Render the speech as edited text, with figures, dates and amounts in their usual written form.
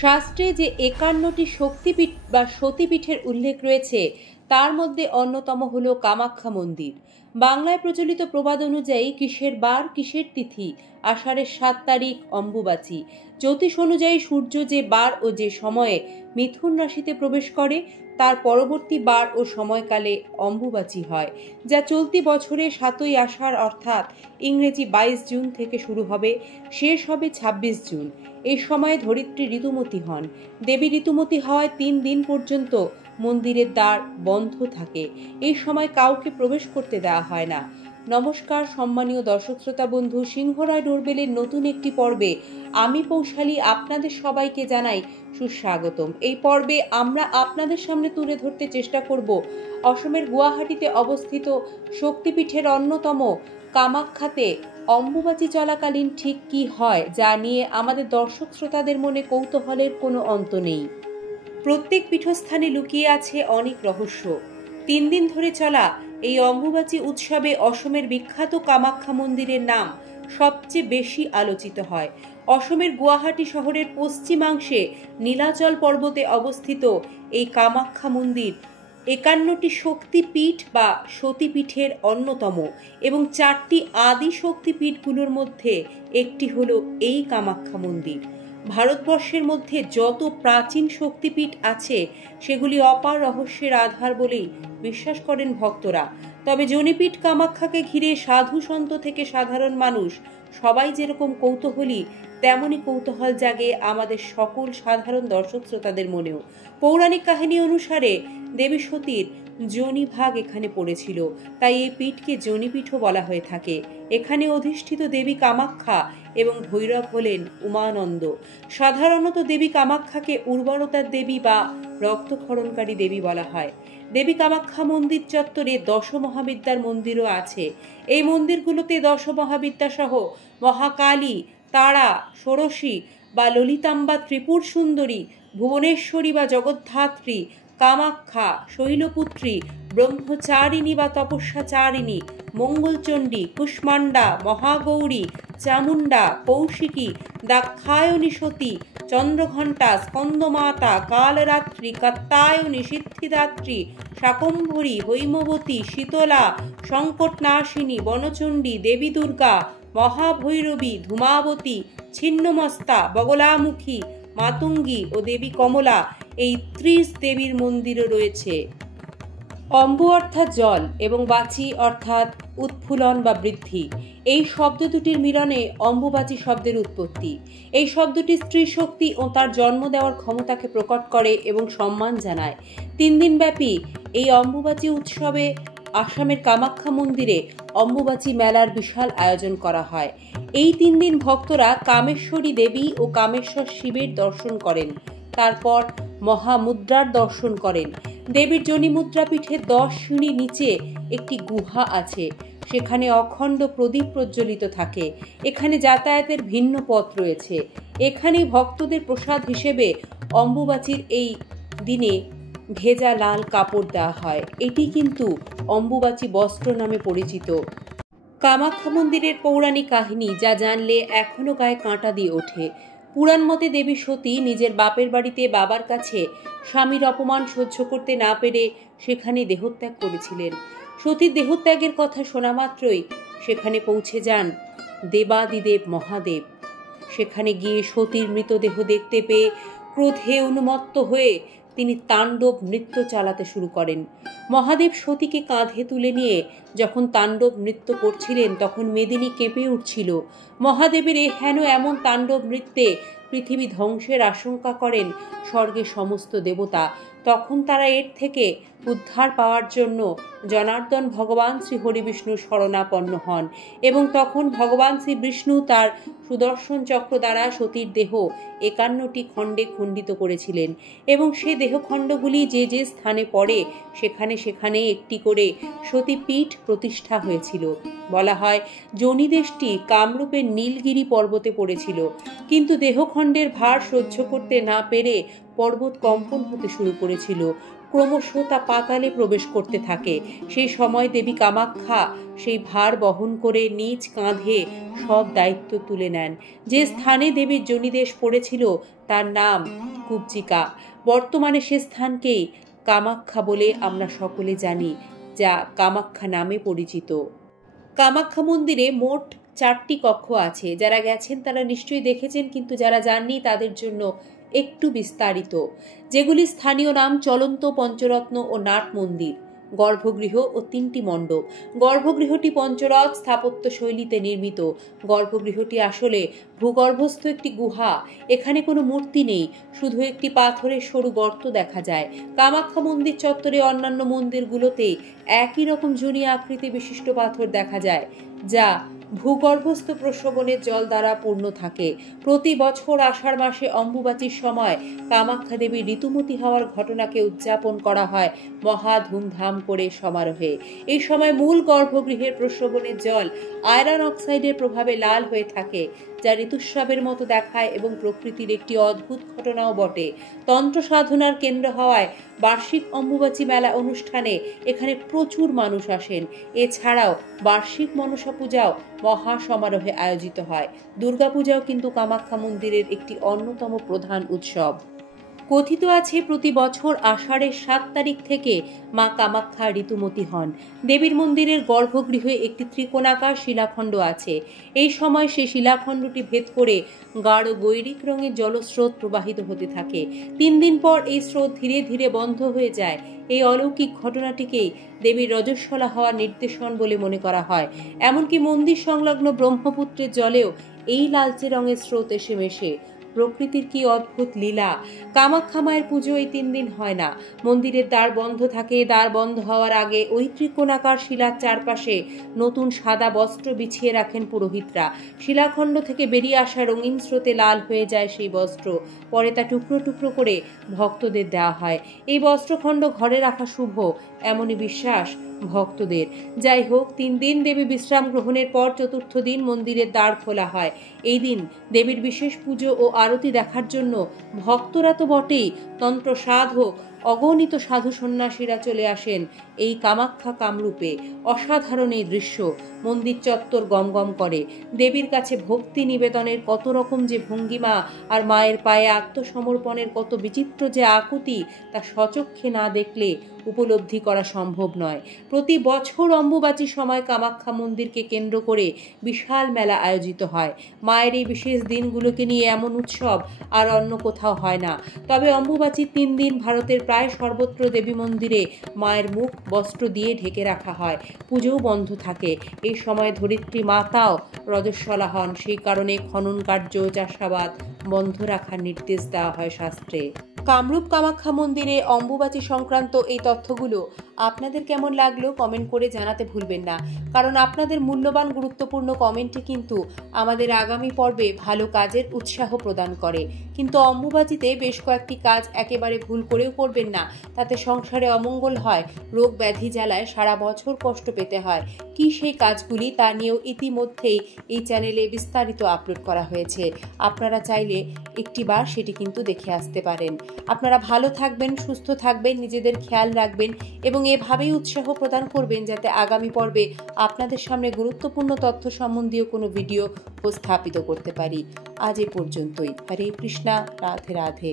শাস্ত্রে যে ৫১টি শক্তিপীঠ বা সতীপীঠের উল্লেখ রয়েছে তার মধ্যে অন্যতম হল কামাখ্যা মন্দির। বাংলায় প্রচলিত প্রবাদ অনুযায়ী কিসের বার কিসের তিথি আষাঢ়ের ৭ তারিখ অম্বুবাচী। জ্যোতিষ অনুযায়ী সূর্য যে বার ও যে সময়ে মিথুন রাশিতে প্রবেশ করে তার পরবর্তী বার ও সময়কালে অম্বুবাচী হয়, যা চলতি বছরে ৭ই আষাঢ় অর্থাৎ ইংরেজি ২২ জুন থেকে শুরু হবে, শেষ হবে ২৬ জুন। এই সময়ে ধরিত্রী ঋতুমতী হন। দেবী ঋতুমতী হওয়ায় ৩ দিন পর্যন্ত মন্দিরের দ্বার বন্ধ থাকে। এই সময় কাউকে প্রবেশ করতে দেওয়া হয় না। নমস্কার সম্মানীয় দর্শক শ্রোতা বন্ধু, সিংহরায় ডোরবেলের নতুন একটি পর্বে আমি পৌশালী আপনাদের সবাইকে জানাই সুস্বাগতম। এই পর্বে আমরা আপনাদের সামনে তুলে ধরতে চেষ্টা করব অসমের গুয়াহাটিতে অবস্থিত শক্তিপীঠের অন্যতম কামাখ্যাতে অম্বুবাচী চলাকালীন ঠিক কি হয়, যা নিয়ে আমাদের দর্শক শ্রোতাদের মনে কৌতূহলের কোনো অন্ত নেই। প্রত্যেক পীঠস্থানে লুকিয়ে আছে অনেক রহস্য। ৩ দিন ধরে চলা এই অম্বুবাচী উৎসবে অসমের বিখ্যাত কামাখ্যা মন্দিরের নাম সবচেয়ে বেশি আলোচিত হয়। অসমের গুয়াহাটি শহরের পশ্চিমাংশে নীলাচল পর্বতে অবস্থিত এই কামাখ্যা মন্দির ৫১টি শক্তিপীঠ বা সতীপীঠের অন্যতম এবং ৪টি আদি শক্তিপীঠগুলোর মধ্যে একটি হল এই কামাখ্যা মন্দির। ভারতবর্ষের মধ্যে যত প্রাচীন শক্তিপীঠ আছে সেগুলি অপার রহস্যের আধার বলেই বিশ্বাস করেন ভক্তরা। তবে জনিপীঠ কামাখ্যাকে ঘিরে সাধু সন্ত থেকে সাধারণ মানুষ সবাই যেরকম কৌতূহলী, তেমনই কৌতূহল জাগে আমাদের সকল সাধারণ দর্শক শ্রোতাদের মনেও। পৌরাণিক কাহিনী অনুসারে দেবী সতীর যোনিভাগ এখানে পড়েছিল, তাই এই পীঠকে যোনিপীঠও বলা হয়ে থাকে। এখানে অধিষ্ঠিত দেবী কামাখ্যা এবং ভৈরব হলেন উমানন্দ। সাধারণত দেবী কামাখ্যাকে উর্বরতার দেবী বা রক্তক্ষরণকারী দেবী বলা হয়। দেবী কামাখ্যা মন্দির চত্বরে ১০ মহাবিদ্যার মন্দিরও আছে। এই মন্দিরগুলোতে ১০ মহাবিদ্যা সহ মহাকালী, তারা, ষোড়শী বা ললিতাম্বা, ত্রিপুর সুন্দরী, ভুবনেশ্বরী বা জগদ্ধাত্রী, কামাখ্যা, শৈলপুত্রী, ব্রহ্মচারিণী বা তপস্যাচারিণী, মঙ্গলচণ্ডী, কুষ্মাণ্ডা, মহাগৌরী, চামুণ্ডা, কৌশিকী, দাক্ষায়ণী সতী, চন্দ্রঘণ্টা, স্কন্দমাতা, কালরাত্রি, কাত্যায়নী, সিদ্ধিদাত্রী, শাকম্ভরী, হৈমবতী, শীতলা, সংকটনাশিনী, বনচণ্ডী, দেবী দুর্গা, মহাভৈরবী, ধূমাবতী, ছিন্নমস্তা, বগলামুখী, মাতঙ্গী ও দেবী কমলা, এই ৩০ দেবীর মন্দিরও রয়েছে। অম্বু অর্থাৎ জল এবং বাচী অর্থাৎ উৎফুলন বা বৃদ্ধি, এই শব্দ দুটির মিলনে অম্বুবাচী শব্দের উৎপত্তি। এই শব্দটি স্ত্রী শক্তি ও তার জন্ম দেওয়ার ক্ষমতাকে প্রকট করে এবং সম্মান জানায়। ৩ দিন ব্যাপী এই অম্বুবাচী উৎসবে আসামের কামাখ্যা মন্দিরে অম্বুবাচী মেলার বিশাল আয়োজন করা হয়। এই ৩ দিন ভক্তরা কামেশ্বরী দেবী ও কামেশ্বর শিবের দর্শন করেন, তারপর মহামুদ্রার দর্শন করেন। দেবীর যোনিমুদ্রা পীঠের ১০ সিঁড়ি নিচে একটি গুহা আছে, সেখানে অখণ্ড প্রদীপ প্রজ্বলিত থাকে। এখানে যাতায়াতের ভিন্ন পথ রয়েছে। এখানে ভক্তদের প্রসাদ হিসেবে অম্বুবাচীর এই দিনে ভেজা লাল কাপড় দেওয়া হয়। এটি কিন্তু অম্বুবাচী বস্ত্র নামে পরিচিত। কামাখ্যা মন্দিরের পৌরাণিক কাহিনী যা জানলে এখনো গায়ে কাঁটা দিয়ে ওঠে। পুরাণ মতে দেবী সতী নিজের বাপের বাড়িতে বাবার কাছে স্বামীর অপমান সহ্য করতে না পেরে সেখানে দেহত্যাগ করেছিলেন। সতীর দেহত্যাগের কথা শোনা মাত্রই সেখানে পৌঁছে যান দেবাদিদেব মহাদেব। সেখানে গিয়ে সতীর মৃতদেহ দেখতে পেয়ে ক্রোধে উন্মত্ত হয়ে তিনি তাণ্ডব নৃত্য চালাতে শুরু করেন। মহাদেব সতীকে কাঁধে তুলে নিয়ে যখন তাণ্ডব নৃত্য করছিলেন তখন মেদিনী কেঁপে উঠছিল। মহাদেবের এমন তাণ্ডব নৃত্যে পৃথিবী ধ্বংসের আশঙ্কা করেন স্বর্গের সমস্ত দেবতা। তখন তারা এর থেকে উদ্ধার পাওয়ার জন্য জনার্দন ভগবান শ্রী হরিবিষ্ণুর শরণাপন্ন হন এবং তখন ভগবান শ্রী বিষ্ণু তার সুদর্শন চক্র দ্বারা সতীর দেহ ৫১টি খণ্ডে খণ্ডিত করেছিলেন এবং সে দেহখণ্ডগুলি যে যে স্থানে পড়ে সেখানে সেখানে একটি করে সতীপীঠ প্রতিষ্ঠা হয়েছিল। বলা হয় যোনিদেশটি কামরূপের নীলগিরি পর্বতে পড়েছিল, কিন্তু দেহখণ্ডের ভার সহ্য করতে না পেরে পর্বত কম্পন হতে শুরু করেছিল। ক্রমশ তা পাতালে প্রবেশ করতে থাকে। সেই সময় দেবী কামাখ্যা সেই ভার বহন করে নিজ কাঁধে সব দায়িত্ব তুলে নেন। যে স্থানে দেবীর যোনিদেশ পড়েছিল তার নাম কুবচিকা। বর্তমানে সে স্থানকেই কামাখ্যা বলে আমরা সকলে জানি, যা কামাখ্যা নামে পরিচিত। কামাখ্যা মন্দিরে মোট 4টি কক্ষ আছে। যারা গেছেন তারা নিশ্চয়ই দেখেছেন, কিন্তু যারা যাননি তাদের জন্য একটু বিস্তারিত। যেগুলি স্থানীয় নাম চলন্ত পঞ্চরত্ন ও নাট মন্দির, গর্ভগৃহ ও 3টি মণ্ডপ। গর্ভগৃহটি পঞ্চরথ স্থাপত্য শৈলীতে নির্মিত। গর্ভগৃহটি আসলে ভূগর্ভস্থ একটি গুহা। এখানে কোনো মূর্তি নেই, শুধু একটি পাথরের সরু গর্ত দেখা যায়। কামাখ্যা মন্দির চত্বরে অন্যান্য মন্দিরগুলোতে একই রকম জনি আকৃতি বিশিষ্ট পাথর দেখা যায়, যা ভূগর্ভস্থ প্রস্রবণের জল দ্বারা পূর্ণ থাকে। প্রতি বছর আষাঢ় মাসে অম্বুবাচীর সময় কামাখ্যা দেবীর ঋতুমতী হওয়ার ঘটনাকে উদযাপন করা হয় মহা ধুমধাম করে সমারোহে। এই সময় মূল গর্ভগৃহের প্রস্রবণের জল আয়রন অক্সাইডের প্রভাবে লাল হয়ে থাকে, যা ঋতুস্রাবের মতো দেখায় এবং প্রকৃতির একটি অদ্ভুত ঘটনাও বটে। তন্ত্র সাধনার কেন্দ্র হওয়ায় বার্ষিক অম্বুবাচী মেলা অনুষ্ঠানে এখানে প্রচুর মানুষ আসেন। এছাড়াও বার্ষিক মনসা পূজাও মহা সমারোহে আয়োজিত হয়। দুর্গাপূজাও কিন্তু কামাখ্যা মন্দিরের একটি অন্যতম প্রধান উৎসব। কথিত আছে প্রতি বছর আষাঢ়ের 7 তারিখ থেকে মা কামাখ্যা ঋতুমতী হন। দেবীর মন্দিরের গর্ভগৃহে একটি ত্রিকোণাকার শিলাখণ্ড আছে। এই সময় সে শিলাখণ্ডটি ভেদ করে গাঢ় গৈরিক রঙের জলস্রোত প্রবাহিত হতে থাকে। 3 দিন পর এই স্রোত ধীরে ধীরে বন্ধ হয়ে যায়। এই অলৌকিক ঘটনাটিকেই দেবীর রজস্বলা হওয়ার নির্দেশন বলে মনে করা হয়। এমনকি মন্দির সংলগ্ন ব্রহ্মপুত্রের জলেও এই লালচে রঙের স্রোত এসে মেশে। প্রকৃতির কি অদ্ভুত লীলা! কামাখ্যা মায়ের পুজো এই 3 দিন হয় না। মন্দিরের দ্বার বন্ধ থাকে। দ্বার বন্ধ হওয়ার আগে ওই ত্রিকোণাকার শিলার চারপাশে নতুন সাদা বস্ত্র বিছিয়ে রাখেন পুরোহিতরা। শিলাখণ্ড থেকে বেরিয়ে আসা রঙিন স্রোতে লাল হয়ে যায় সেই বস্ত্র। পরে তা টুকরো টুকরো করে ভক্তদের দেওয়া হয়। এই বস্ত্রখণ্ড ঘরে রাখা শুভ, এমনই বিশ্বাস ভক্তদের। যাই হোক, 3 দিন দেবী বিশ্রাম গ্রহণের পর চতুর্থ দিন মন্দিরের দ্বার খোলা হয়। এই দিন দেবীর বিশেষ পুজো ও আরতি দেখার জন্য ভক্তরা তো বটেই, তন্ত্র সাধক অগণিত সাধু সন্ন্যাসীরা চলে আসেন এই কামাখ্যা কামরূপে। অসাধারণ এই দৃশ্য। মন্দির চত্বর গমগম করে। দেবীর কাছে ভক্তি নিবেদনের কত রকম যে ভঙ্গিমা, আর মায়ের পায়ে আত্মসমর্পণের কত বিচিত্র যে আকুতি, তা স্বচক্ষে না দেখলে উপলব্ধি করা সম্ভব নয়। প্রতি বছর অম্বুবাচীর সময় কামাখ্যা মন্দিরকে কেন্দ্র করে বিশাল মেলা আয়োজিত হয়। মায়ের এই বিশেষ দিনগুলোকে নিয়ে এমন উৎসব আর অন্য কোথাও হয় না। তবে অম্বুবাচীর 3 দিন ভারতের প্রায় সর্বত্র দেবী মন্দিরে মায়ের মুখ বস্ত্র দিয়ে ঢেকে রাখা হয়। পুজোও বন্ধ থাকে। এই সময় ধরিত্রী মাতাও রজস্বলা হন। সেই কারণে খনন কার্য, চাষাবাদ বন্ধ রাখার নির্দেশ দেওয়া হয় শাস্ত্রে। কামরূপ কামাখ্যা মন্দিরে অম্বুবাচী সংক্রান্ত এই তথ্যগুলো আপনাদের কেমন লাগলো কমেন্ট করে জানাতে ভুলবেন না, কারণ আপনাদের মূল্যবান গুরুত্বপূর্ণ কমেন্টে কিন্তু আমাদের আগামী পর্বে ভালো কাজের উৎসাহ প্রদান করে। কিন্তু অম্বুবাচীতে বেশ কয়েকটি কাজ একেবারে ভুল করেও করবেন না, তাতে সংসারে অমঙ্গল হয়, রোগ ব্যাধি জ্বালায় সারা বছর কষ্ট পেতে হয়। কি সেই কাজগুলি তা নিয়েও ইতিমধ্যেই এই চ্যানেলে বিস্তারিত আপলোড করা হয়েছে। আপনারা চাইলে একটিবার সেটি কিন্তু দেখে আসতে পারেন। আপনারা ভালো থাকবেন, সুস্থ থাকবেন, নিজেদের খেয়াল রাখবেন এবং এভাবেই উৎসাহ প্রদান করবেন যাতে আগামী পর্বে আপনাদের সামনে গুরুত্বপূর্ণ তথ্য সম্বন্ধীয় কোনো ভিডিও উপস্থাপিত করতে পারি। আজ এ পর্যন্তই। হরে কৃষ্ণা, রাধে রাধে।